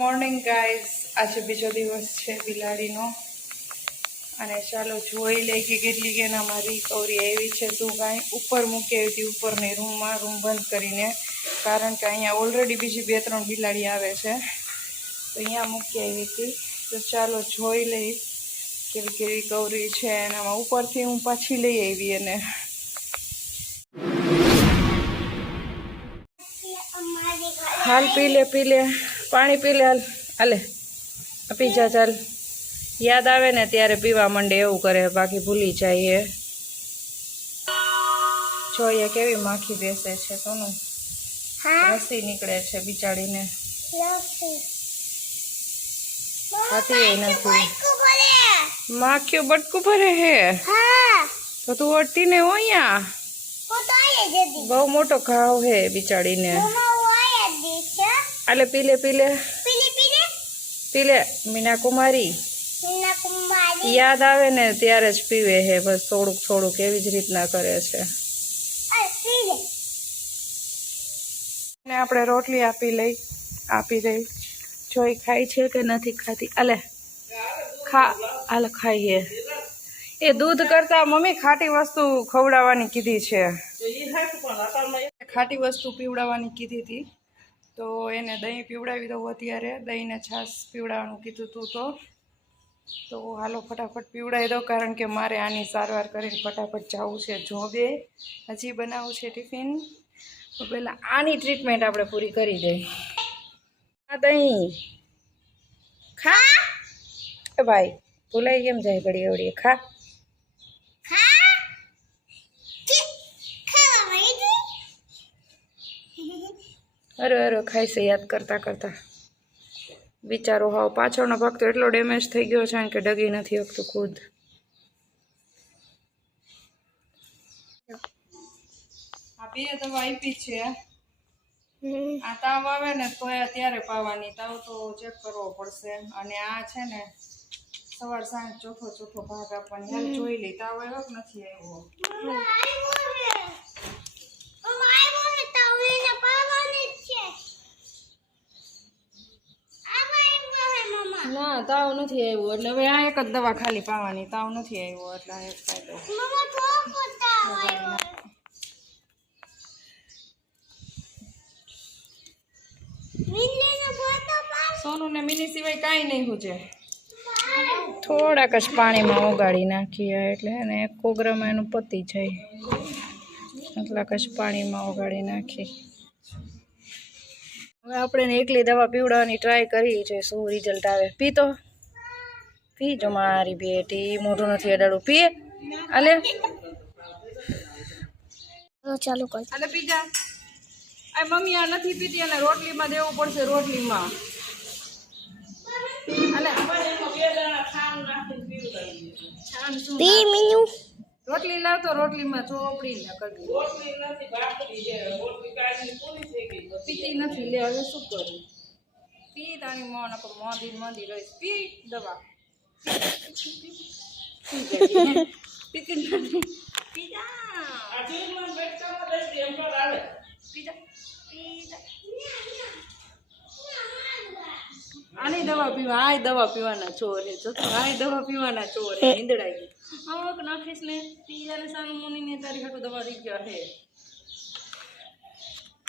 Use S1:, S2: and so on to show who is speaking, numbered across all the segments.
S1: Morning guys. આજે બીજો દિવસ છે બિલાડીનો. અને ચાલો જોઈ લઈ કે કેટલી કે મારી કૌરી એવી છે. તું કાંઈ ઉપર મૂકી હતી ઉપરની રૂમમાં રૂમ બંધ કરીને. કારણ કે અહીંયા ઓલરેડી બીજી બે ત્રણ બિલાડી આવે છે. તો અહીંયા મૂકી આવી હતી. તો ચાલો જોઈ લઈ કેવી કેવી કૌરી છે એનામાં ઉપરથી હું પાછી લઈ આવી એને. હાલ પી લે પી લે. પાણી પી લે હાલ. હાલે. પી જા ચાલ. યાદ આવે ને ત્યારે પીવા માંડે એવું કરે. બાકી ભૂલી જાય એ. જોઈએ કેવી માખી બેસે છે સોનું. રસી નીકળે છે બિચાડીને ખાતી નથી. માખીઓ બટકું ભરે હે. તો તું અડતી ને અહીંયા? બહુ મોટો ઘાવ હે બિચાડીને આલે પીલે પીલે. પીલે મીના કુમારી યાદ આવે ને ત્યારે જ પીવે હે બસ થોડુંક થોડુંક એવી જ રીતના કરે છે. ને આપણે રોટલી આપી લઈ આપી દઈ. જોઈ ખાય છે કે નથી ખાતી? અલે ખા હાલ ખાઈએ. એ દૂધ કરતા મમ્મી ખાટી વસ્તુ ખવડાવવાની કીધી છે. ખાટી વસ્તુ પીવડાવવાની કીધી હતી તો એને દહીં પીવડાવી દઉં અત્યારે. દહીંને છાશ પીવડાવવાનું કીધું હતું તો. તો હાલો ફટાફટ પીવડાવી દઉં, કારણ કે મારે આની સારવાર કરીને ફટાફટ જવું છે જોબે. હજી બનાવવું છે ટિફિન. તો પહેલાં આની ટ્રીટમેન્ટ આપણે પૂરી કરી દઈએ. આ દહીં. ખા. ભાઈ, ભૂલાઈ કેમ જાય ઘડી એવડી ખા. અરે અરે ખાય છે યાદ કરતા કરતા. બિચારો હાવ પાછળનો ભાગ તો એટલો ડેમેજ થઈ ગયો છે ને કે ડગી નથી શકતું ખુદ. આ બે દવા આપી છે. આ તાવ આવે ને તો ત્યારે પાવાની. તાવ તો ચેક કરવો પડશે. અને આ છે ને સવાર સાંજ ચોથો ચોથો ભાગ આપવાની. જોઈ લઈ. તાવ આવ્યો નથી આવ્યો? ના તાવ નથી આવ્યો. એટલે હવે આ એક જ દવા ખાલી પાવાની. તાવ નથી આવ્યો એટલે આ એક ફાયદો. સોનું ને મિની સિવાય કાંઈ નહીં હુજે. થોડાક જ પાણીમાં ઓગાળી નાખીએ એટલે એને કોગરામાં એનું પતી જાય. એટલાક જ પાણીમાં ઓગાળી નાખી હવે આપણે એકલી દવા પીવડાવવાની ટ્રાય કરી છે શું રિઝલ્ટ આવે? પી તો. પી જો મારી બેટી મોઢું નથી અડાડું. પીએ અલે
S2: ચાલુ કર.
S1: અલે પી જા આ મમ્મી આ નથી પીતી અને રોટલીમાં દેવું પડશે રોટલીમાં. શું
S2: પી મીનુ.
S1: રોટલી લાવતો રોટલીમાં ચોપડી ને કરવી પીતી નથી લે હવે શું કરું? પી તારી મોન પર મોંધી મોંધી રહીશ. પી દવા. પી જજે. પીતી નથી. પી જા એમ પર આવે જા આની દવા પીવા આ દવા પીવાના ચોર હે જો તો આ દવા પીવાના ચોર હે નીંદડાઈ આવક નાખીશ ને પીજાને સાનું મુની ને તારી હાટુ દવા દઈ ગયા હે.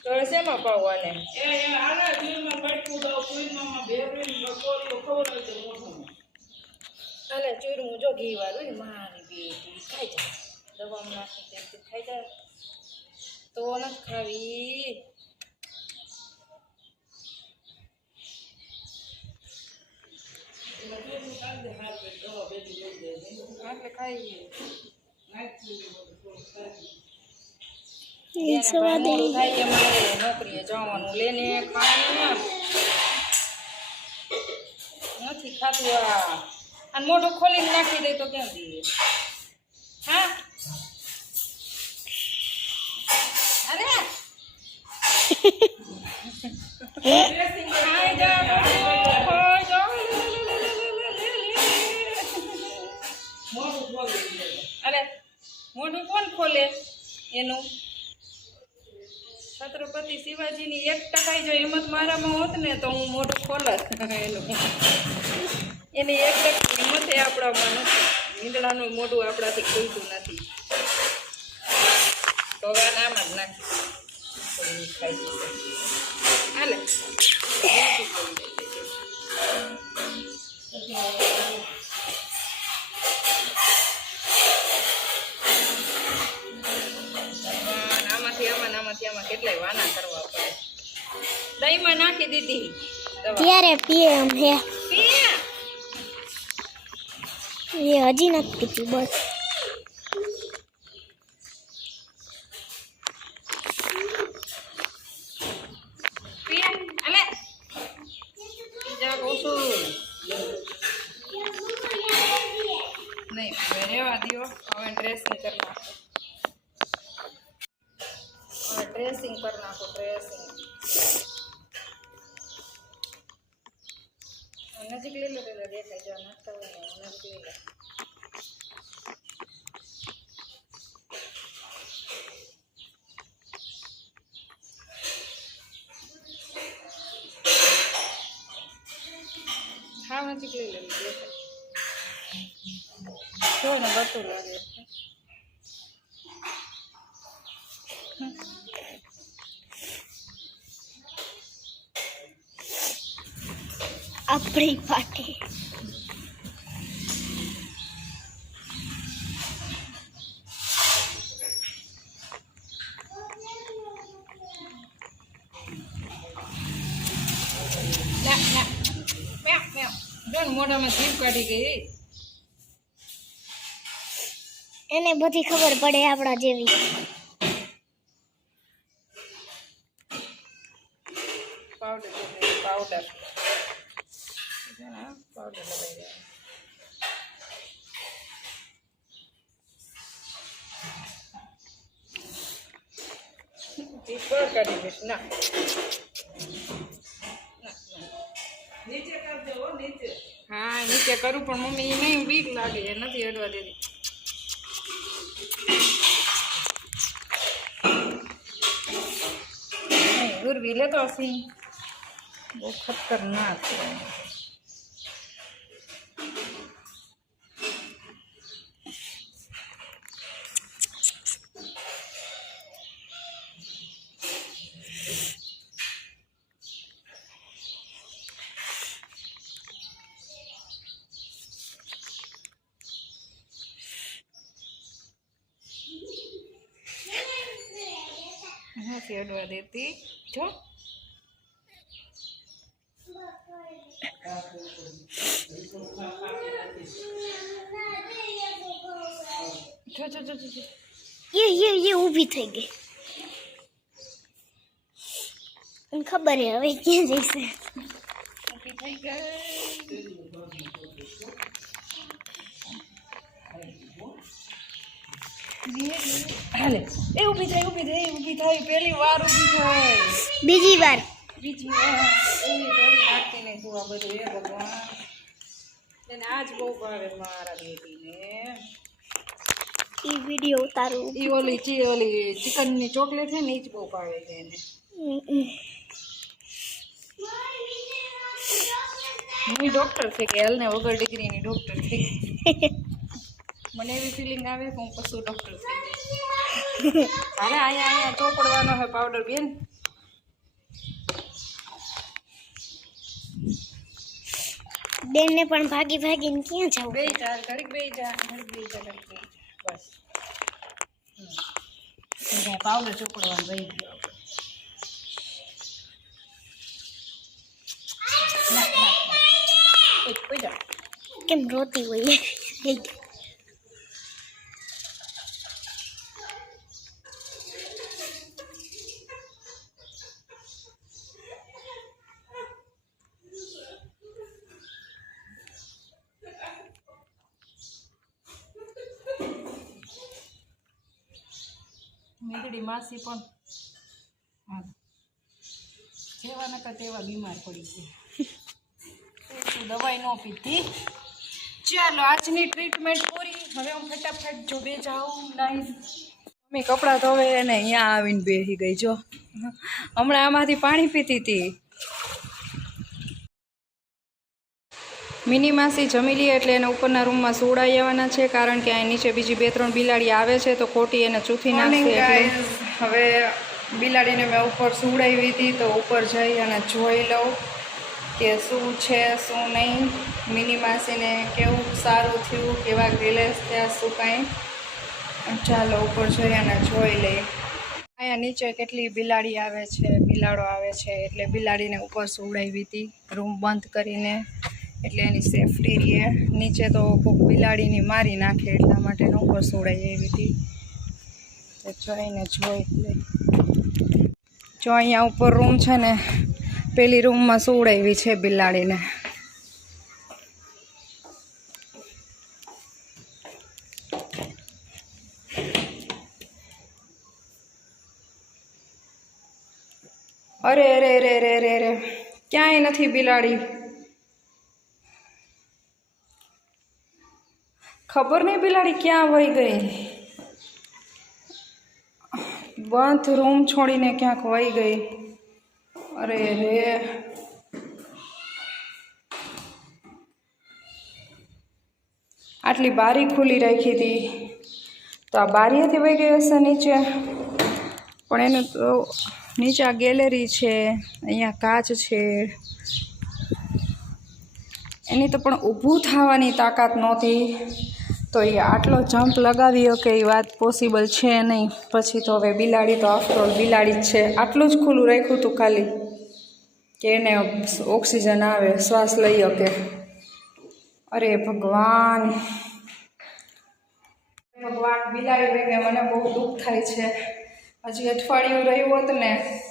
S1: તો શેમાં પાવવાને અલે ચૂરમું જો ઘી વાળું ને મારી બેટી ખાઈ જા. દવામાં નાખી દે તો ખાઈ જા. તો નથી ખાવી. એટલે કે મારે નોકરીએ જવાનું. લેને ખાવાનું નથી ખાતું આ. અને મોઢું ખોલીને નાખી દે તો કેમ દઈએ હા? અરે! એનું છત્રપતિ શિવાજીની એક ટકાઈ જો હિંમત મારામાં હોત ને તો હું મોઢું ખોલત એનું. એની એક એક એ આપણામાં નથી. મીંદડાનું મોઢું આપણાથી ખુલતું નથી. હવે આને જ નાખી હાલે. દહીંમાં નાખી દીધી.
S2: ત્યારે પીએ અમે. હજી નથી પીતી બસ
S1: પીયા અલે બીજા ઓછું નહીં હવે રહેવા દ્યો હવે ડ્રેસિંગ કરી નાખો હવે ડ્રેસિંગ કરી નાખો ડ્રેસિંગ નજીક લઈ લો પેલા દેખાય, જો નાખતા હોય નજીક લઈ લો. હા, નજીક લઈ લો, દેખાય. જો બધું લાગે. છે
S2: આપણી પાટે
S1: ના ના મેં મેં જો ને મોઢામાં જીભ કાઢી ગઈ
S2: એને બધી ખબર પડે આપણા જેવી.
S1: પાવડર પાવડર પાવડર લગાવી દેવાનો જીભ બહાર કાઢી દઈશ ના હા નીચે કરું પણ મમ્મી એ નહીં બીક લાગે એ નથી અડવા દેતી. નહીં, ઉર્વી લેતો હશી. બહુ ખતરનાક નથી અડવા દેતી. જો. જો જો જો જો
S2: યે યે યે ઊભી ખબર હવે ક્યાં જઈશે?
S1: ઊભી થઈ ગઈ. હાલે. એ ઊભી થાય ઊભી થાય ઊભી થાય. પહેલી વાર ઊભી થાય.
S2: બીજી વાર.
S1: બીજી વાર. એવી ડરી નાખતી નહીં તું આ બધું એ ભગવાન. એને આજ બહુ ભાવે મારા બેટીને.
S2: એ વીડિયો ઉતારું.
S1: ઈ ઓલી ચી ઓલી ચિકનની ચોકલેટ છે ને એ જ બહુ ભાવે છે એને. હું ડૉક્ટર થઈ ગઈ હાલને વગર ડિગ્રીની ડૉક્ટર થઈ ગઈ મને એવી ફિલિંગ આવે કે હું પશુ ડૉક્ટર થઈ ગઈ હાલે અહીંયા અહીંયા ચોપડવાનો હોય પાવડર બેન
S2: બેનને પણ ભાગી ભાગીને ક્યાં જવું
S1: બે ચાર ઘડીક બે ચાર ઘડીક બે ચાર ઘડીક બે ચાર. બસ હમ. પાવડર ચોપડવાનું રહી ગયો ના, ના, ના. ઓય, ઓય જા.
S2: કેમ રોતી હોય
S1: માસી પણ. જેવા નકર તેવા બીમાર પડી છે દવાઈ ન પીધી. ચાલો, આજની ટ્રીટમેન્ટ પૂરી. હવે હું ફટાફટ જોબે જાઉં. નાઈ મમ્મી કપડાં ધોવે અને અહીંયા આવીને બેસી ગઈ જો. હમણાં આમાંથી પાણી પીતી હતી. મિની માસી જમી લઈએ એટલે એને ઉપરના રૂમમાં સુવડાવી આવવાના છે કારણ કે અહીં નીચે બીજી બે ત્રણ બિલાડી આવે છે તો ખોટી એને ચૂથી નાખશે એટલે હવે બિલાડીને મેં ઉપર સુવડાવી હતી તો ઉપર જઈ અને જોઈ લઉં કે શું છે શું નહીં. મિની માસીને કેવું સારું થયું કેવા રિલેક્સ થયા શું કાંઈ. ચાલો ઉપર જઈ અને જોઈ લઈએ. અહીંયા નીચે કેટલી બિલાડી આવે છે બિલાડો આવે છે એટલે બિલાડીને ઉપર સુવડાવી હતી રૂમ બંધ કરીને. એટલે એની સેફટી રહે નીચે તો કોઈક બિલાડીની મારી નાખે, એટલા માટે એને ઉપર એવી હતી. જોઈને જોઈ જો અહીંયા ઉપર રૂમ છે ને, પેલી રૂમમાં સુવડાવી છે બિલાડીને. અરે અરે અરે અરે અરે, ક્યાંય નથી બિલાડી. ખબર નહીં બિલાડી ક્યાં વહી ગઈ? બંધ રૂમ છોડીને ક્યાંક વહી ગઈ. અરે રે. આટલી બારી ખુલ્લી રાખી હતી. તો આ બારીએથી વહી ગઈ હશે નીચે. પણ એનું તો નીચે આ ગેલેરી છે, અહીંયા કાચ છે. એની તો પણ ઊભું થવાની તાકાત નહોતી. તો એ આટલો જમ્પ લગાવ્યો કે એ વાત પોસિબલ છે નહીં. પછી તો હવે બિલાડી તો આફ્ટરઓલ બિલાડી જ છે. આટલું જ ખુલ્લું રાખ્યું હતું ખાલી. કે એને ઓક્સિજન આવે, શ્વાસ લઈ શકે. અરે ભગવાન. ભગવાન, બિલાડી વહી મને બહુ દુઃખ થાય છે. હજી અઠવાડિયું રહ્યું હોત ને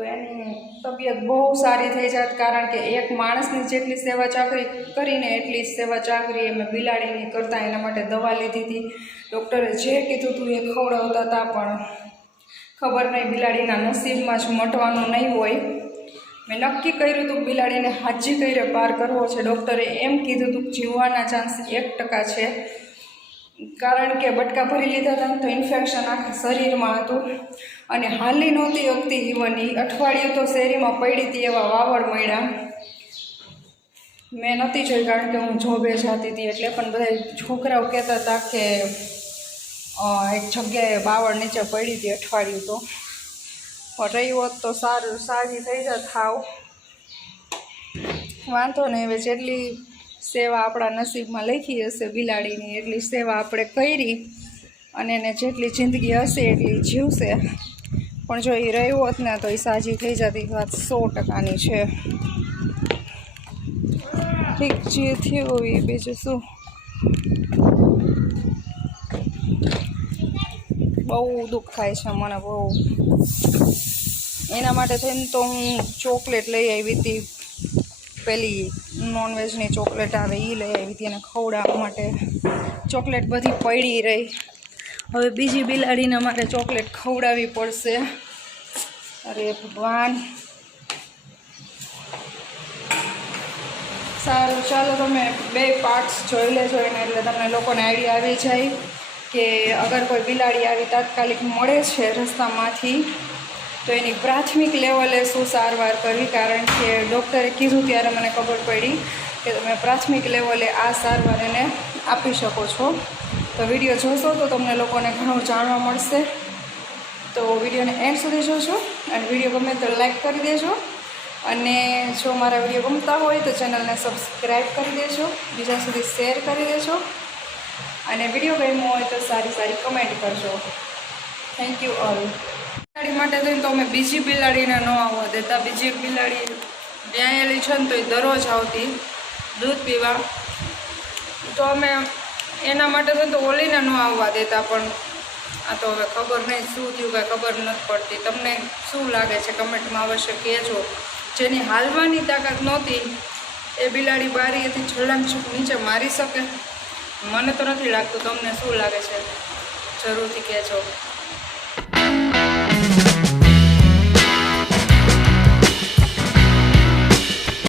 S1: તો એની તબિયત બહુ સારી થઈ જાત કારણ કે એક માણસની જેટલી સેવા ચાકરી કરીને એટલી સેવા ચાકરી અમે બિલાડીની કરતાં એના માટે દવા લીધી હતી. ડૉક્ટરે જે કીધું હતું એ ખવડાવતા હતા પણ ખબર નહીં બિલાડીના નસીબમાં જ મટવાનું નહીં હોય. મેં નક્કી કર્યું હતું બિલાડીને હાજી કરીને પાર કરવો છે. ડૉક્ટરે એમ કીધું હતું જીવવાના ચાન્સ એક ટકા છે. કારણ કે બટકા ભરી લીધા હતા તો ઇન્ફેક્શન આખા શરીરમાં હતું. અને હાલી નહોતી વખતી ઈવનની અઠવાડિયું તો શેરીમાં પડી હતી એવા વાવડ મળ્યા. મેં નહોતી જોઈ કારણ કે હું જોબે જતી હતી એટલે, પણ બધા છોકરાઓ કહેતા હતા કે એક જગ્યાએ બાવળ નીચે પડી હતી અઠવાડિયું તો. પણ રહી હોત તો સારું, સારી થઈ જાત હાવ. વાંધો નહીં, હવે જેટલી સેવા આપણા નસીબમાં લખી હશે બિલાડીની. એટલી સેવા આપણે કરી અને એને જેટલી જિંદગી હશે એટલી જીવશે. પણ જો એ રહ્યો હોત ને તો એ સાજી થઈ જતી વાત સો ટકાની છે. ઠીક, જે થયું એ બીજું શું? બહુ દુઃખ થાય છે મને બહુ. એના માટે થઈને તો હું ચોકલેટ લઈ આવી હતી. પેલી નોનવેજની ચોકલેટ આવે એ લઈ આવી હતી એને ખવડાવવા માટે ચોકલેટ બધી પડી રહી. હવે બીજી બિલાડીને મારે ચોકલેટ ખવડાવવી પડશે. અરે ભગવાન. સારું, ચાલો તમે બે પાર્ટ્સ જોઈ લેજો એને, એટલે તમને લોકોને આઈડિયા આવી જાય કે અગર કોઈ બિલાડી આવી તાત્કાલિક મળે છે રસ્તામાંથી તો એની પ્રાથમિક લેવલે શું સારવાર કરવી? કારણ કે ડૉક્ટરે કીધું ત્યારે મને ખબર પડી કે તમે પ્રાથમિક લેવલે આ સારવાર એને આપી શકો છો. તો વીડિયો જોશો તો તમને લોકોને ઘણું જાણવા મળશે. તો વિડીયોને એન્ડ સુધી જોશો અને વીડિયો ગમે તો લાઈક કરી દેજો. અને જો મારા વીડિયો ગમતા હોય તો ચેનલને સબસ્ક્રાઈબ કરી દેજો. બીજા સુધી શેર કરી દેજો. અને વીડિયો ગમ્યો હોય તો સારી સારી કમેન્ટ કરજો. Thank you all. બિલાડી માટે થઈને તો અમે બીજી બિલાડીને ન આવવા દેતા. બીજી બિલાડી વ્યાયેલી છે ને તો એ દરરોજ આવતી દૂધ પીવા. તો અમે એના માટે થઈને તો ઓલીને ન આવવા દેતા, પણ આ તો હવે ખબર નહીં શું થયું, કાંઈ ખબર નથી પડતી. તમને શું લાગે છે? કમેન્ટમાં અવશ્ય કહેજો. જેની હાલવાની તાકાત નહોતી, એ બિલાડી બારીએથી છલાંગ છૂક નીચે મારી શકે. મને તો નથી લાગતું તમને શું લાગે છે. જરૂરથી કહેજો.